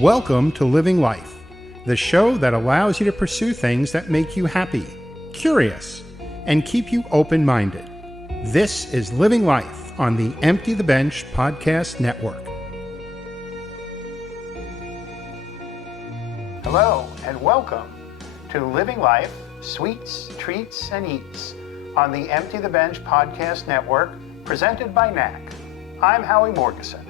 Welcome to Living Life, the show that allows you to pursue things that make you happy, curious, and keep you open-minded. This is Living Life on the Empty the Bench Podcast Network. Hello, and welcome to Living Life, Sweets, Treats, and Eats on the Empty the Bench Podcast Network, presented by Knack. I'm Howie Morgasen.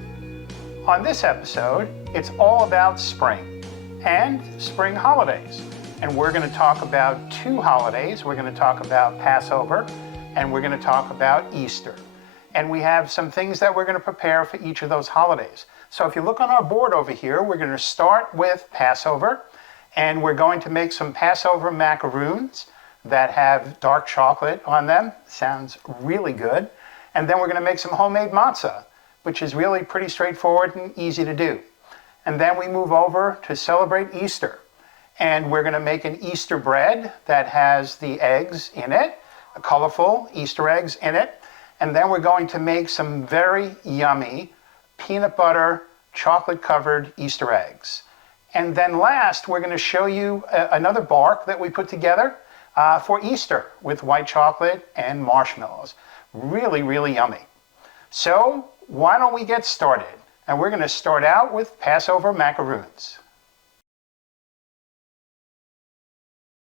On this episode, it's all about spring and spring holidays. And we're going to talk about two holidays. We're going to talk about Passover and we're going to talk about Easter. And we have some things that we're going to prepare for each of those holidays. So if you look on our board over here, we're going to start with Passover, and we're going to make some Passover Macaroons that have dark chocolate on them. Sounds really good. And then we're going to make some homemade matzah, which is really pretty straightforward and easy to do. And then we move over to celebrate Easter. And we're going to make an Easter bread that has the eggs in it, colorful Easter eggs in it. And then we're going to make some very yummy peanut butter, chocolate-covered Easter eggs. And then last, we're going to show you another bark that we put together for Easter with white chocolate and marshmallows. Really, really yummy. So why don't we get started? And we're going to start out with Passover Macaroons.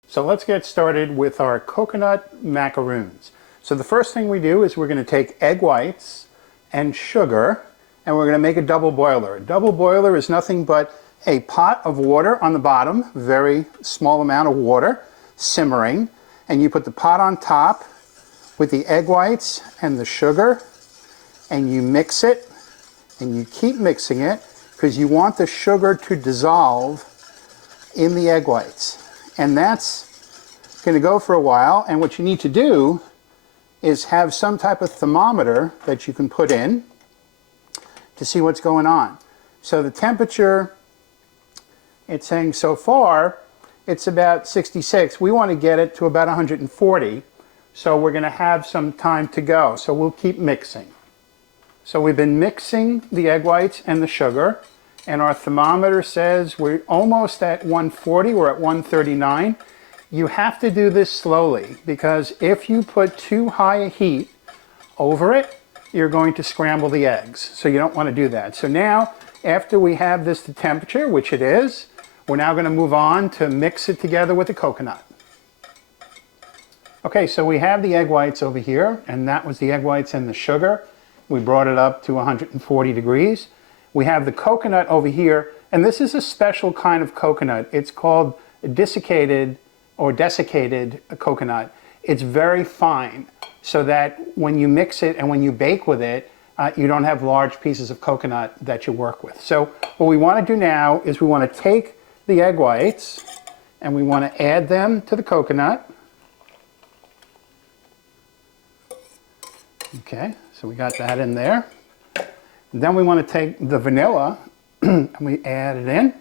So let's get started with our coconut macaroons. So the first thing we do is we're going to take egg whites and sugar, and we're going to make a double boiler. A double boiler is nothing but a pot of water on the bottom, very small amount of water, simmering, and you put the pot on top with the egg whites and the sugar, and you mix it, and you keep mixing it because you want the sugar to dissolve in the egg whites. And that's going to go for a while, and what you need to do is have some type of thermometer that you can put in to see what's going on. So the temperature, it's saying so far, it's about 66. We want to get it to about 140, so we're going to have some time to go. So we'll keep mixing. So we've been mixing the egg whites and the sugar, and our thermometer says we're almost at 140, we're at 139. You have to do this slowly, because if you put too high a heat over it, you're going to scramble the eggs. So you don't want to do that. So now, after we have this to temperature, which it is, we're now going to move on to mix it together with the coconut. Okay, so we have the egg whites over here, and that was the egg whites and the sugar. We brought it up to 140 degrees. We have the coconut over here, and this is a special kind of coconut. It's called desiccated coconut. It's very fine, so that when you mix it and when you bake with it, you don't have large pieces of coconut that you work with. So what we want to do now is we want to take the egg whites and we want to add them to the coconut. Okay, so we got that in there. And then we want to take the vanilla and we add it in.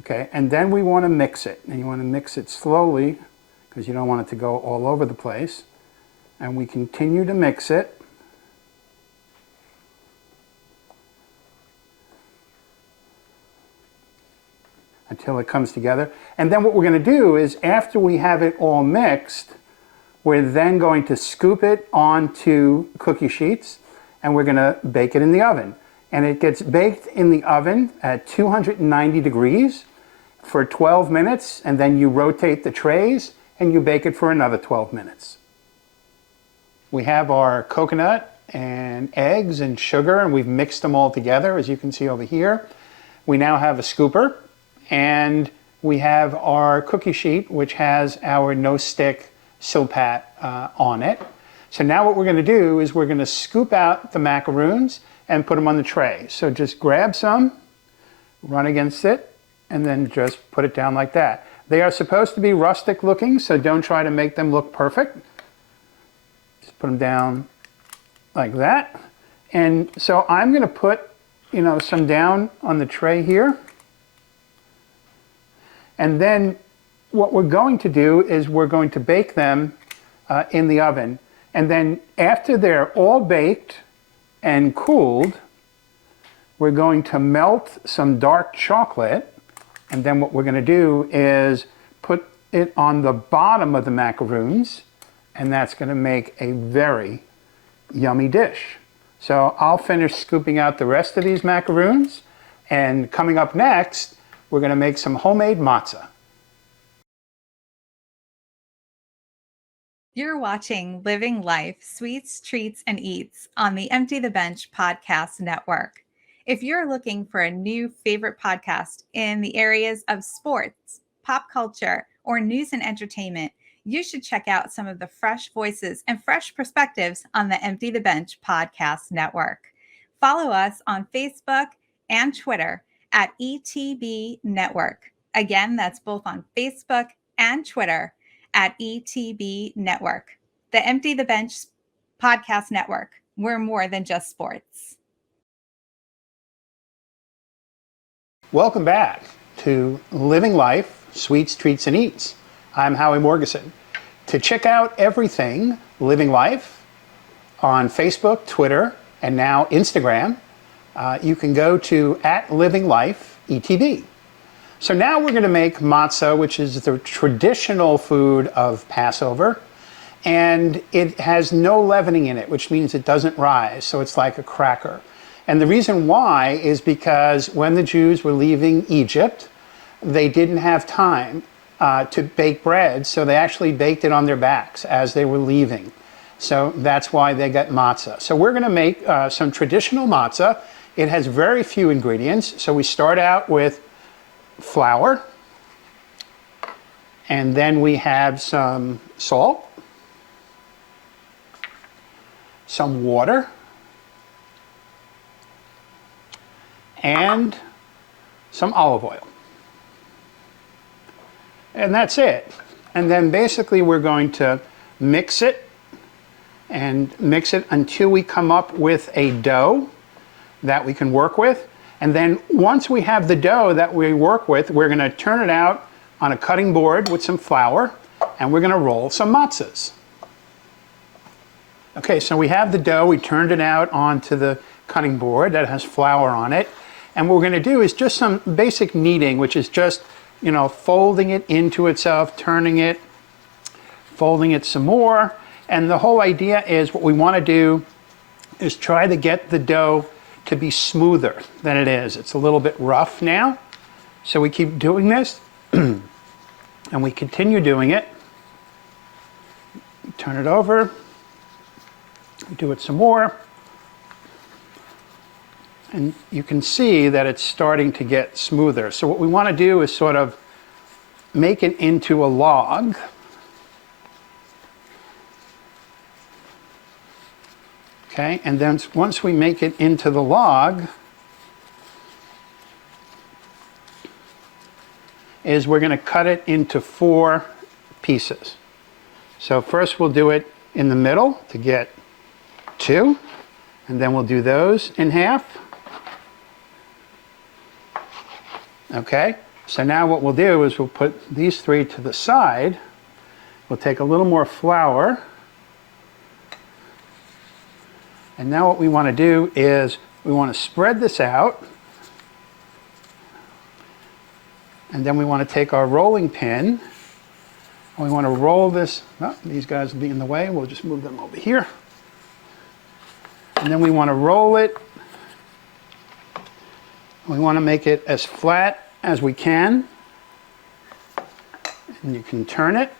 Okay, and then we want to mix it. And you want to mix it slowly because you don't want it to go all over the place. And we continue to mix it. Until it comes together. And then what we're going to do is, after we have it all mixed, we're then going to scoop it onto cookie sheets and we're going to bake it in the oven. And it gets baked in the oven at 290 degrees for 12 minutes, and then you rotate the trays and you bake it for another 12 minutes. We have our coconut and eggs and sugar, and we've mixed them all together, as you can see over here. We now have a scooper, and we have our cookie sheet, which has our no-stick silpat on it. So now what we're going to do is we're going to scoop out the macaroons and put them on the tray. So just grab some, run against it, and then just put it down like that. They are supposed to be rustic looking, so don't try to make them look perfect. Just put them down like that. And so I'm going to put, some down on the tray here. And then what we're going to do is we're going to bake them in the oven. And then after they're all baked and cooled, we're going to melt some dark chocolate, and then what we're going to do is put it on the bottom of the macaroons, and that's going to make a very yummy dish. So I'll finish scooping out the rest of these macaroons, and coming up next, we're going to make some homemade matzah. You're watching Living Life, Sweets, Treats, and Eats on the Empty the Bench podcast network. If you're looking for a new favorite podcast in the areas of sports, pop culture, or news and entertainment, you should check out some of the fresh voices and fresh perspectives on the Empty the Bench podcast network. Follow us on Facebook and Twitter at ETB Network. Again, that's both on Facebook and Twitter at ETB Network. The Empty the Bench podcast network. We're more than just sports. Welcome back to Living Life, Sweets, Treats, and Eats. I'm Howie Morgasen. To check out everything Living Life on Facebook, Twitter, and now Instagram, you can go to @LivingLifeETB. So now we're going to make matzah, which is the traditional food of Passover, and it has no leavening in it, which means it doesn't rise, so it's like a cracker. And the reason why is because when the Jews were leaving Egypt, they didn't have time to bake bread, so they actually baked it on their backs as they were leaving. So that's why they got matzah. So we're going to make some traditional matzah. It has very few ingredients, so we start out with flour, and then we have some salt, some water, and some olive oil. And that's it. And then basically we're going to mix it and mix it until we come up with a dough that we can work with. And then once we have the dough that we work with, we're going to turn it out on a cutting board with some flour, and we're going to roll some matzahs. Okay, so we have the dough. We turned it out onto the cutting board that has flour on it. And what we're going to do is just some basic kneading, which is just, you know, folding it into itself, turning it, folding it some more. And the whole idea is what we want to do is try to get the dough to be smoother than it is. It's a little bit rough now. So we keep doing this and we continue doing it. Turn it over, do it some more. And you can see that it's starting to get smoother. So what we want to do is sort of make it into a log. Okay, and then once we make it into the log, is we're going to cut it into 4 pieces. So first we'll do it in the middle to get 2, and then we'll do those in half. Okay, so now what we'll do is we'll put these 3 to the side. We'll take a little more flour. And now what we want to do is we want to spread this out. And then we want to take our rolling pin. And we want to roll this. Oh, these guys will be in the way. We'll just move them over here. And then we want to roll it. We want to make it as flat as we can. And you can turn it.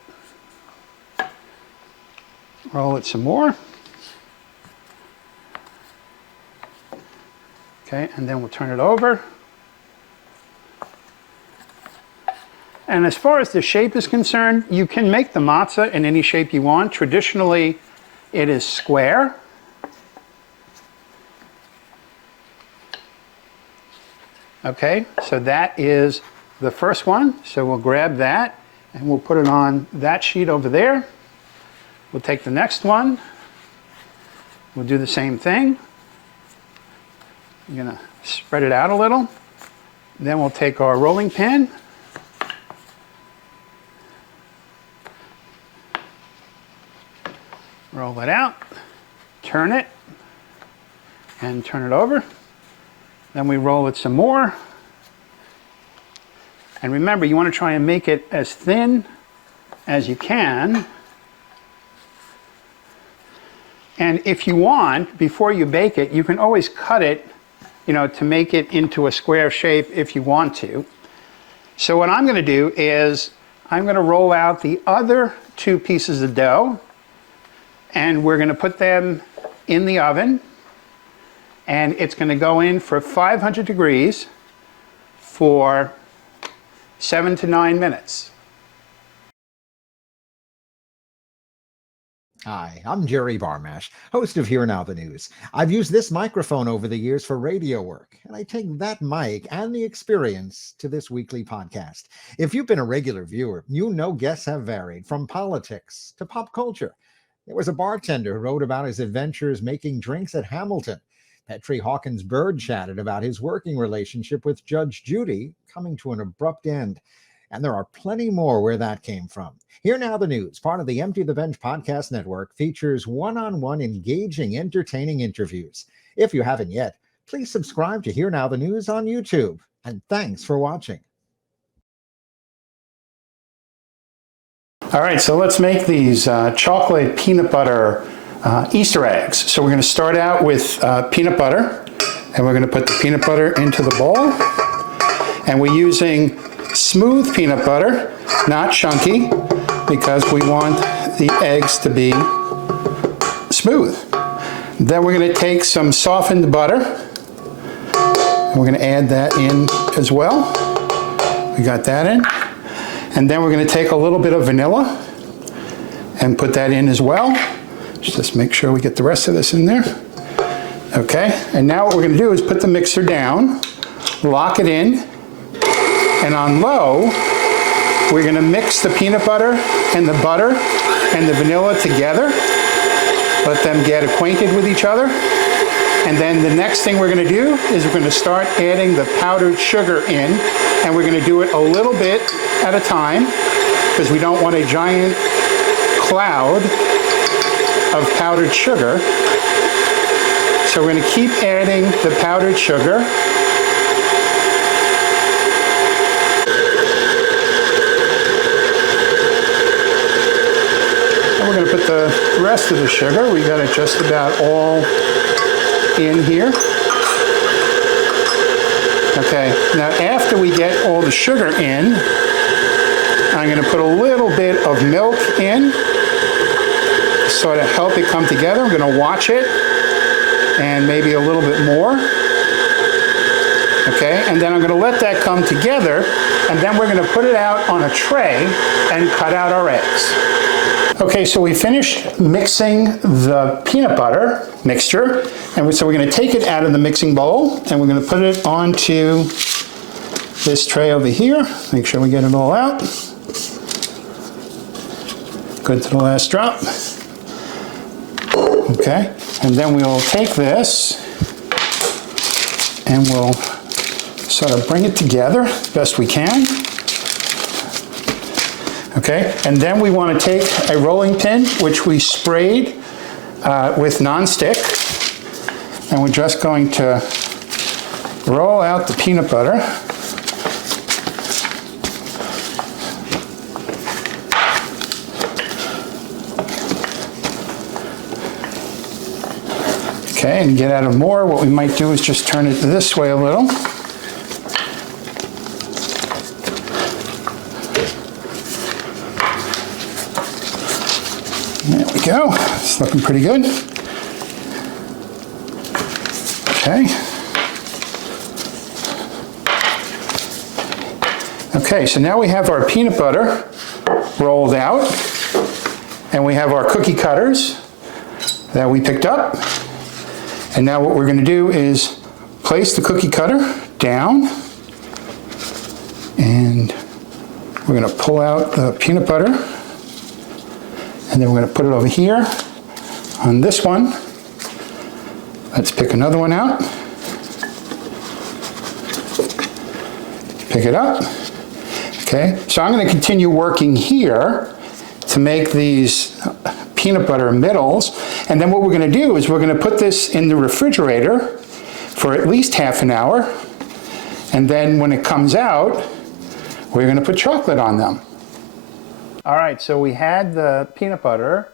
Roll it some more. Okay, and then we'll turn it over. And as far as the shape is concerned, you can make the matzah in any shape you want. Traditionally, it is square. Okay, so that is the first one. So we'll grab that and we'll put it on that sheet over there. We'll take the next one. We'll do the same thing. I'm going to spread it out a little. Then we'll take our rolling pin. Roll it out. Turn it. And turn it over. Then we roll it some more. And remember, you want to try and make it as thin as you can. And if you want, before you bake it, you can always cut it, to make it into a square shape if you want to. So what I'm going to do is I'm going to roll out the other 2 pieces of dough, and we're going to put them in the oven, and it's going to go in for 500 degrees for 7 to 9 minutes. Hi, I'm Jerry Barmash, host of Here Now the News. I've used this microphone over the years for radio work, and I take that mic and the experience to this weekly podcast. If you've been a regular viewer, you know guests have varied from politics to pop culture. There was a bartender who wrote about his adventures making drinks at Hamilton. Petrie Hawkins Bird chatted about his working relationship with Judge Judy coming to an abrupt end. And there are plenty more where that came from. Here Now the News, part of the Empty the Bench podcast network, features one-on-one engaging, entertaining interviews. If you haven't yet, please subscribe to Here Now the News on YouTube. And thanks for watching. All right, so let's make these chocolate peanut butter Easter eggs. So we're going to start out with peanut butter, and we're going to put the peanut butter into the bowl. And we're using smooth peanut butter, not chunky, because we want the eggs to be smooth. Then we're going to take some softened butter, and we're going to add that in as well. We got that in. And then we're going to take a little bit of vanilla and put that in as well. Just make sure we get the rest of this in there. Okay, and now what we're going to do is put the mixer down, lock it in, and on low, we're going to mix the peanut butter and the vanilla together. Let them get acquainted with each other. And then the next thing we're going to do is we're going to start adding the powdered sugar in, and we're going to do it a little bit at a time because we don't want a giant cloud of powdered sugar. So we're going to keep adding the powdered sugar. And we're going to put the rest of the sugar. We got it just about all in here. Okay, now after we get all the sugar in, I'm going to put a little bit of milk in, sort of help it come together. I'm going to watch it, and maybe a little bit more. Okay, and then I'm going to let that come together, and then we're going to put it out on a tray and cut out our eggs. Okay, so we finished mixing the peanut butter mixture, and so we're going to take it out of the mixing bowl, and we're going to put it onto this tray over here. Make sure we get it all out. Good to the last drop. Okay, and then we'll take this and we'll sort of bring it together best we can. Okay, and then we want to take a rolling pin, which we sprayed with nonstick, and we're just going to roll out the peanut butter. Okay, and get out of more, what we might do is just turn it this way a little. There we go. It's looking pretty good. Okay. Okay, so now we have our peanut butter rolled out, and we have our cookie cutters that we picked up. And now what we're going to do is place the cookie cutter down, and we're going to pull out the peanut butter, and then we're going to put it over here on this one. Let's pick another one out. Pick it up. Okay, so I'm going to continue working here to make these peanut butter middles, and then what we're going to do is we're going to put this in the refrigerator for at least half an hour. And then when it comes out, we're going to put chocolate on them. All right, so we had the peanut butter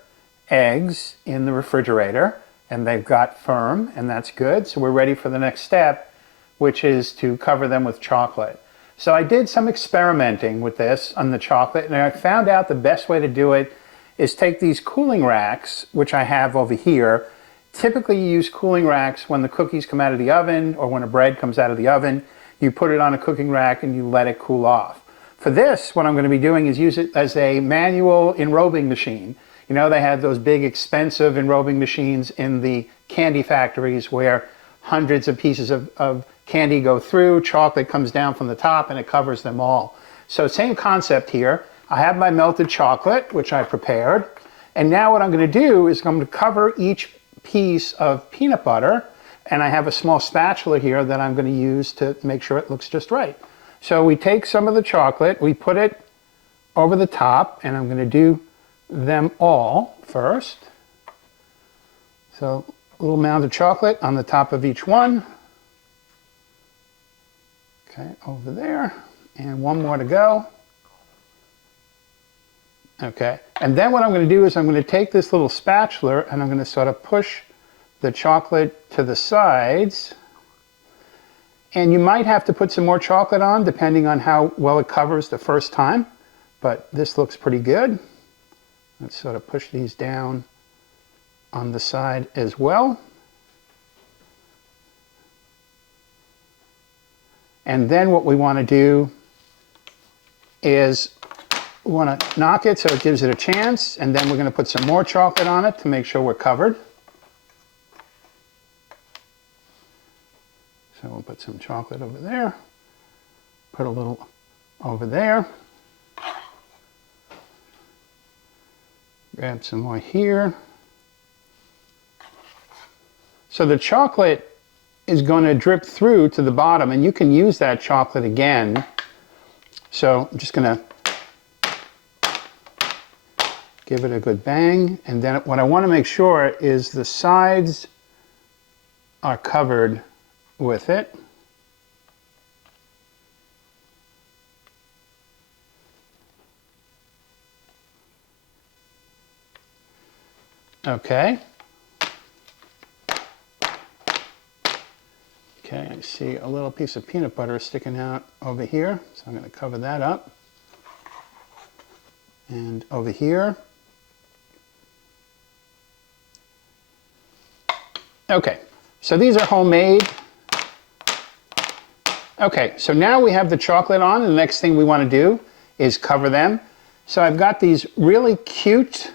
eggs in the refrigerator, and they've got firm, and that's good. So we're ready for the next step, which is to cover them with chocolate. So I did some experimenting with this on the chocolate, and I found out the best way to do it is take these cooling racks, which I have over here. Typically you use cooling racks when the cookies come out of the oven or when a bread comes out of the oven. You put it on a cooking rack and you let it cool off. For this, what I'm going to be doing is use it as a manual enrobing machine. You know, they have those big expensive enrobing machines in the candy factories where hundreds of pieces of candy go through, chocolate comes down from the top, and it covers them all. So same concept here. I have my melted chocolate, which I prepared. And now what I'm going to do is I'm going to cover each piece of peanut butter, and I have a small spatula here that I'm going to use to make sure it looks just right. So we take some of the chocolate, we put it over the top, and I'm going to do them all first. So a little mound of chocolate on the top of each one. Okay, over there, and one more to go. Okay, and then what I'm going to do is I'm going to take this little spatula and I'm going to sort of push the chocolate to the sides. And you might have to put some more chocolate on depending on how well it covers the first time, but this looks pretty good. Let's sort of push these down on the side as well. And then what we want to do is we want to knock it so it gives it a chance, and then we're going to put some more chocolate on it to make sure we're covered. So we'll put some chocolate over there, put a little over there, grab some more here. So the chocolate is going to drip through to the bottom, and you can use that chocolate again. So I'm just going to give it a good bang, and then what I want to make sure is the sides are covered with it. Okay. Okay, I see a little piece of peanut butter sticking out over here, so I'm going to cover that up. And over here. Okay, so these are homemade. Okay, so now we have the chocolate on, and the next thing we want to do is cover them. So I've got these really cute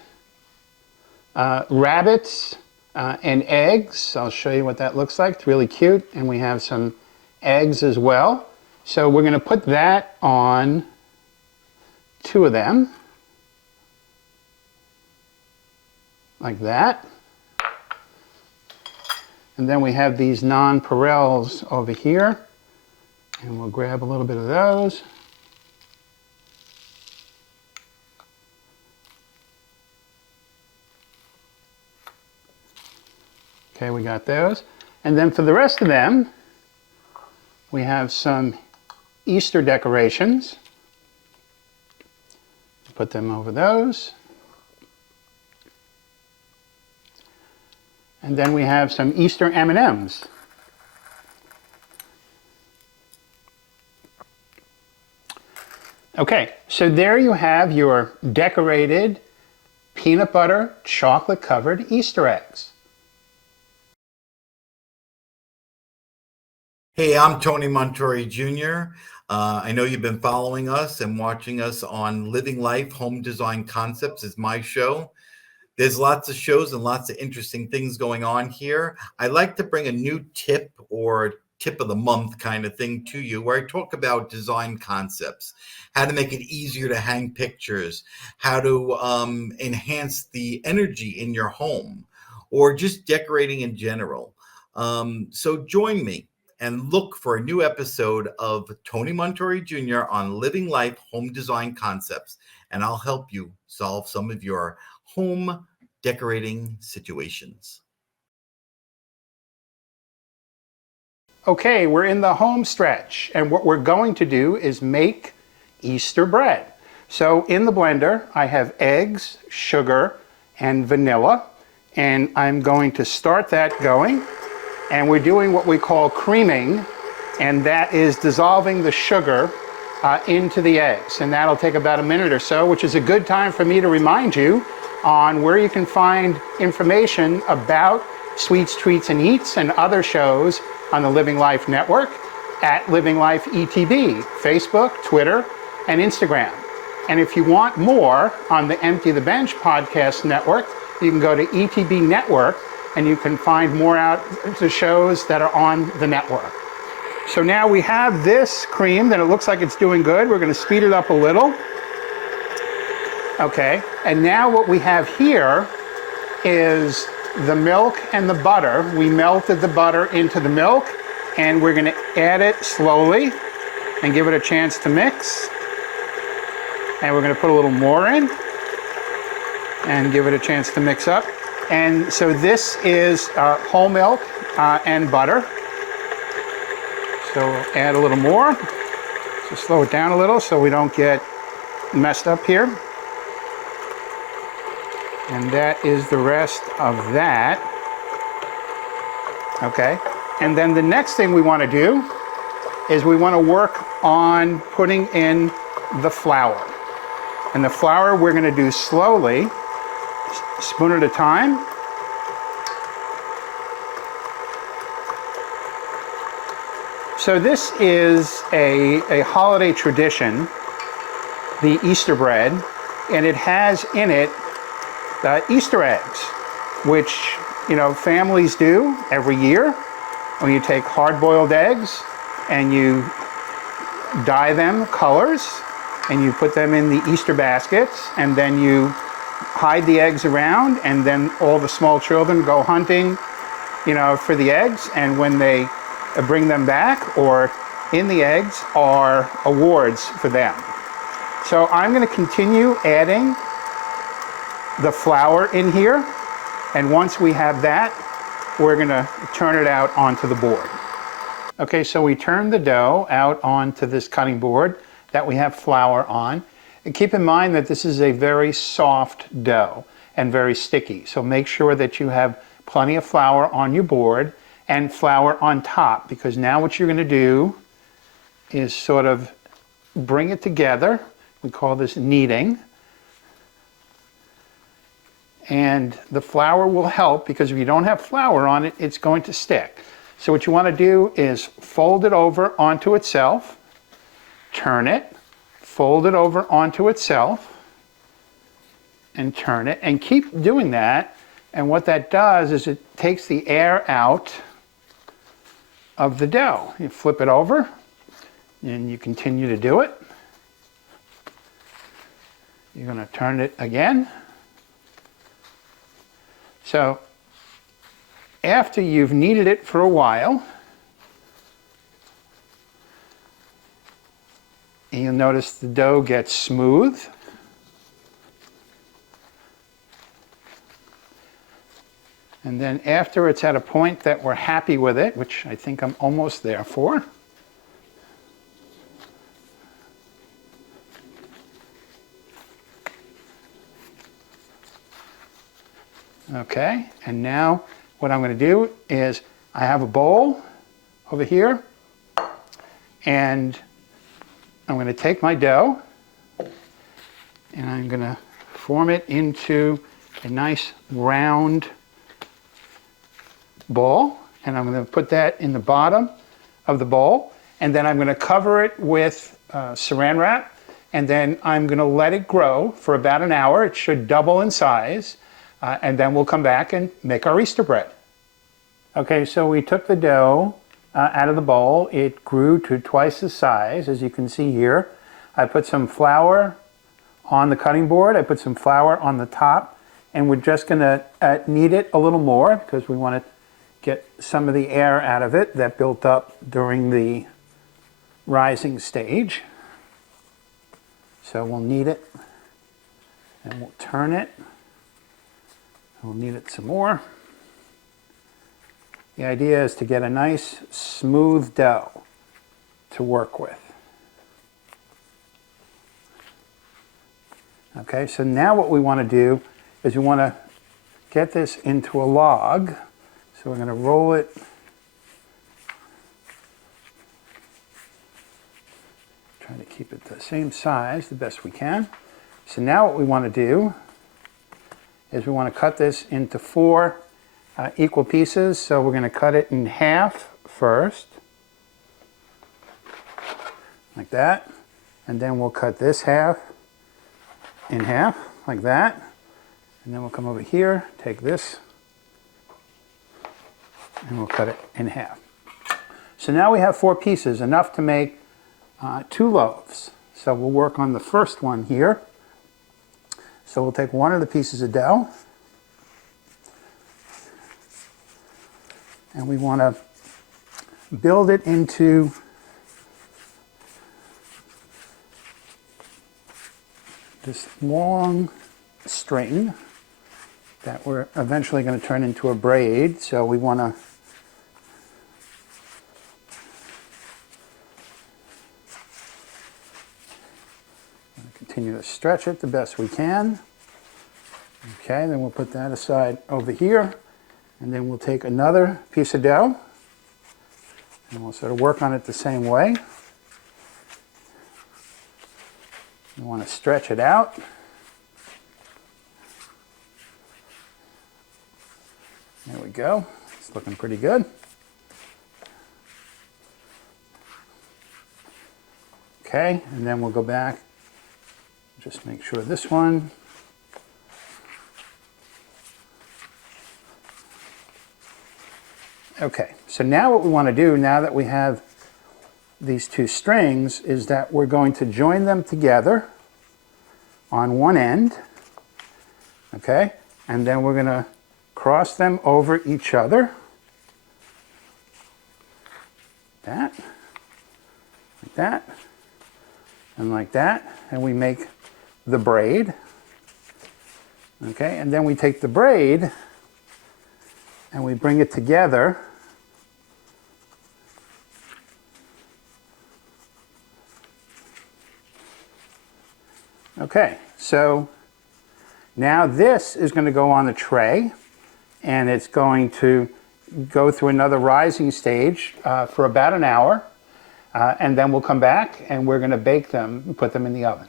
rabbits and eggs. I'll show you what that looks like. It's really cute, and we have some eggs as well. So we're going to put that on 2 of them, like that. And then we have these nonpareils over here, and we'll grab a little bit of those. Okay, we got those. And then for the rest of them, we have some Easter decorations. Put them over those. And then we have some Easter M&Ms. Okay, so there you have your decorated peanut butter chocolate covered Easter eggs. Hey, I'm Tony Montori Jr. I know you've been following us and watching us on Living Life Home Design Concepts is my show. There's lots of shows and lots of interesting things going on here. I like to bring a new tip or tip of the month kind of thing to you where I talk about design concepts, how to make it easier to hang pictures, how to enhance the energy in your home, or just decorating in general. So join me and look for a new episode of Tony Montori Jr. on Living Life Home Design Concepts, and I'll help you solve some of your home decorating situations. Okay, we're in the home stretch, and what we're going to do is make Easter bread. So in the blender, I have eggs, sugar, and vanilla, and I'm going to start that going, and we're doing what we call creaming, and that is dissolving the sugar into the eggs, and that'll take about a minute or so, which is a good time for me to remind you on where you can find information about Sweets, Treats, and Eats and other shows on the Living Life Network at Living Life ETB, Facebook, Twitter, and Instagram. And if you want more on the Empty the Bench podcast network, you can go to ETB Network and you can find more out the shows that are on the network. So now we have this cream that it looks like it's doing good. We're going to speed it up a little. Okay, and now what we have here is the milk and the butter. We melted the butter into the milk, and we're going to add it slowly and give it a chance to mix. And we're going to put a little more in and give it a chance to mix up. And so this is whole milk and butter. So we'll add a little more. So slow it down a little so we don't get messed up here. And that is the rest of that. Okay. And then the next thing we want to do is we want to work on putting in the flour. And the flour we're going to do slowly, spoon at a time. So this is a holiday tradition, the Easter bread, and it has in it Easter eggs, which, you know, families do every year. When you take hard-boiled eggs and you dye them colors and you put them in the Easter baskets, and then you hide the eggs around, and then all the small children go hunting, you know, for the eggs, and when they bring them back, or in the eggs, are awards for them. So I'm going to continue adding the flour in here, and once we have that, we're going to turn it out onto the board. Okay, so we turn the dough out onto this cutting board that we have flour on. And keep in mind that this is a very soft dough and very sticky, so make sure that you have plenty of flour on your board and flour on top, because now what you're going to do is sort of bring it together. We call this kneading. And the flour will help, because if you don't have flour on it, it's going to stick. So what you want to do is fold it over onto itself, turn it, fold it over onto itself, and turn it, and keep doing that. And what that does is it takes the air out of the dough. You flip it over, and you continue to do it. You're going to turn it again. So after you've kneaded it for a while, you'll notice the dough gets smooth. And then after it's at a point that we're happy with it, which I think I'm almost there for, okay, and now what I'm going to do is I have a bowl over here, and I'm going to take my dough and I'm going to form it into a nice round ball, and I'm going to put that in the bottom of the bowl, and then I'm going to cover it with saran wrap, and then I'm going to let it grow for about an hour. It should double in size. And then we'll come back and make our Easter bread. Okay, so we took the dough out of the bowl. It grew to twice the size, as you can see here. I put some flour on the cutting board. I put some flour on the top, and we're just going to knead it a little more, because we want to get some of the air out of it that built up during the rising stage. So we'll knead it, and we'll turn it. We'll knead it some more. The idea is to get a nice smooth dough to work with. Okay, so now what we want to do is we want to get this into a log. So we're going to roll it try to keep it the same size the best we can. So now what we want to do is we want to cut this into 4 equal pieces. So we're going to cut it in half first, like that. And then we'll cut this half in half, like that. And then we'll come over here, take this, and we'll cut it in half. So now we have 4 pieces, enough to make 2 loaves. So we'll work on the first one here. So we'll take one of the pieces of dough, and we want to build it into this long string that we're eventually going to turn into a braid. So we want to continue to stretch it the best we can. Okay, then we'll put that aside over here, and then we'll take another piece of dough and we'll sort of work on it the same way. We want to stretch it out. There we go. It's looking pretty good. Okay, and then we'll go back. Just make sure this one. Okay, so now what we want to do, now that we have these 2 strings, is that we're going to join them together on one end, okay? And then we're going to cross them over each other, like that, and like that, and we make the braid, okay? And then we take the braid and we bring it together. Okay, so now this is going to go on the tray, and it's going to go through another rising stage for about an hour, and then we'll come back and we're going to bake them and put them in the oven.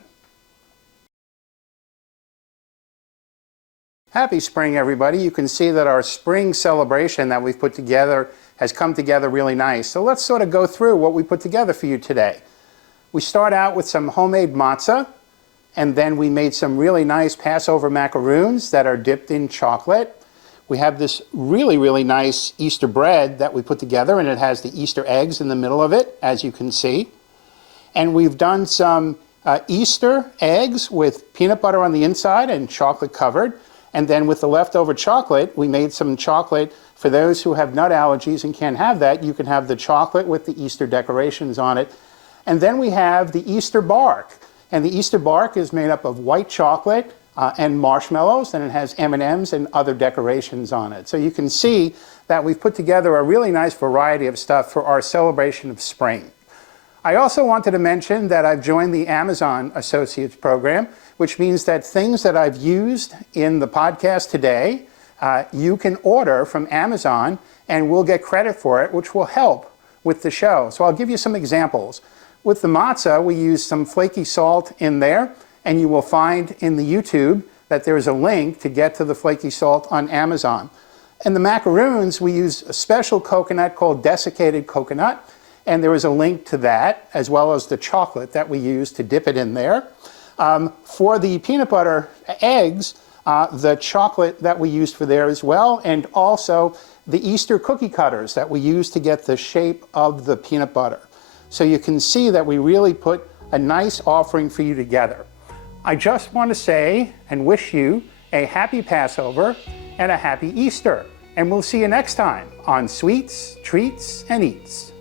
Happy spring, everybody. You can see that our spring celebration that we've put together has come together really nice. So let's sort of go through what we put together for you today. We start out with some homemade matzah, and then we made some really nice Passover macaroons that are dipped in chocolate. We have this really, really nice Easter bread that we put together, and it has the Easter eggs in the middle of it, as you can see. And we've done some Easter eggs with peanut butter on the inside and chocolate covered. And then with the leftover chocolate, we made some chocolate for those who have nut allergies and can't have that. You can have the chocolate with the Easter decorations on it. And then we have the Easter bark. And the Easter bark is made up of white chocolate and marshmallows, and it has M&Ms and other decorations on it. So you can see that we've put together a really nice variety of stuff for our celebration of spring. I also wanted to mention that I've joined the Amazon Associates program, which means that things that I've used in the podcast today, you can order from Amazon and we'll get credit for it, which will help with the show. So I'll give you some examples. With the matzah, we use some flaky salt in there, and you will find in the YouTube that there's a link to get to the flaky salt on Amazon. In the macaroons, we use a special coconut called Desiccated Coconut, and there is a link to that, as well as the chocolate that we use to dip it in there. For the peanut butter eggs, the chocolate that we used for there as well, and also the Easter cookie cutters that we use to get the shape of the peanut butter. So you can see that we really put a nice offering for you together. I just want to say and wish you a happy Passover and a happy Easter. And we'll see you next time on Sweets, Treats, and Eats.